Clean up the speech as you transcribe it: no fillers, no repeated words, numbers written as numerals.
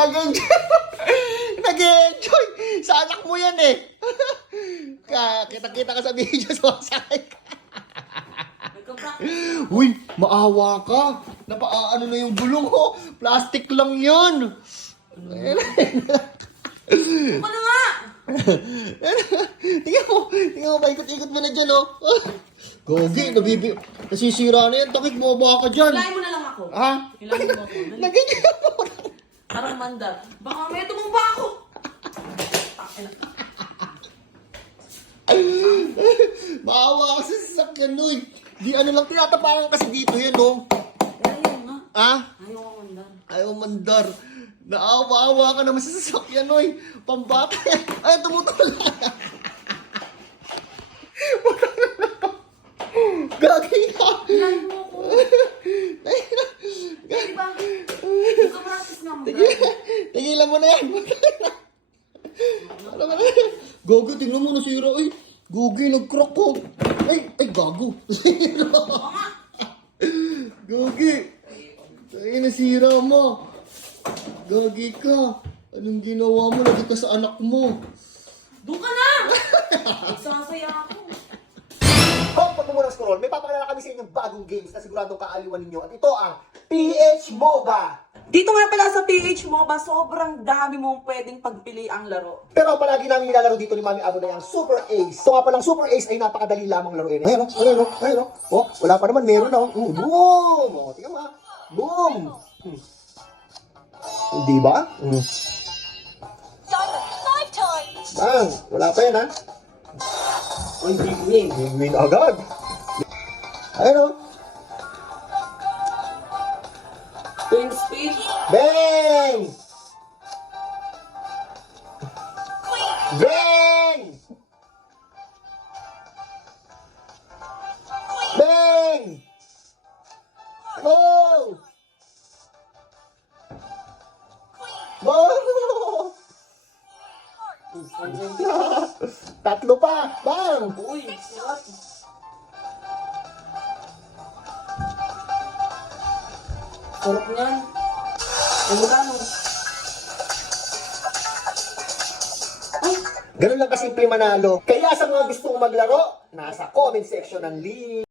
Nag-enjoy. Nag-enjoy. Sa anak mo yan eh. Kita-kita ka sa video, sumasakay ka. Uy, maawa ka. Napaano na yung gulong ko. Plastic lang yan. Ano nga? Tingnan mo, paikot-ikot mo na dyan, oh. Gogi, nasisira na yan. Takik mo ba ka dyan? Hilahin mo na lang ako. Ha? Hilahin mo ako. Naganyan mo. Parang mandar. Baka may tumumba ako. Maawa ka sa sasakyan, Noy. Di ano lang, tinatapakan kasi dito yan, oh. Ayaw nga. Ah? Ayaw ako mandar. Ayaw mandar. Naawa-awa ka naman sa sasakyan, Noy. Pambata yan. Ay, tumutulak. Gagay ka. Hilahin mo ako. Diba? Nagka-practice nga mandar. Tigilan mo na yan. Ano ba na? Gogi, tingnan mo, nasira. Ay, Gogi, nag-crack ko. Ay, gago. Nasira. Gogi. Ay, nasira mo. Gogi ka. Anong ginawa mo? Lagi ka sa anak mo. Doon ka na! Nagsasaya ako. Kung pag mo ng scroll, may papakilala kami sa inyong bagong games na siguradong kaaliwan ninyo. At ito ang PH MOBA. Dito nga pala sa PH MOBA, sobrang dami mong pwedeng pagpili ang laro. Pero palagi namin nilalaro dito ni Mami Abo na yung Super Ace. So nga palang Super Ace ay napakadali lamang laruin. Ayun. Oh, wala pa naman, meron na. Boom! Oh, tingnan mo ha. Boom! Hindi ba? Bang! Wala pa yan ha. Uy, big win. Win agad. Ayun o. Twin speed. Bang! Bang! Bang! Oh! Oh! Tatlo pa! Bang! Uy, sirat. Sarap niyan. Ano ba no? Ganun lang kasimple manalo. Kaya sa mga gustong maglaro, nasa comment section ang link.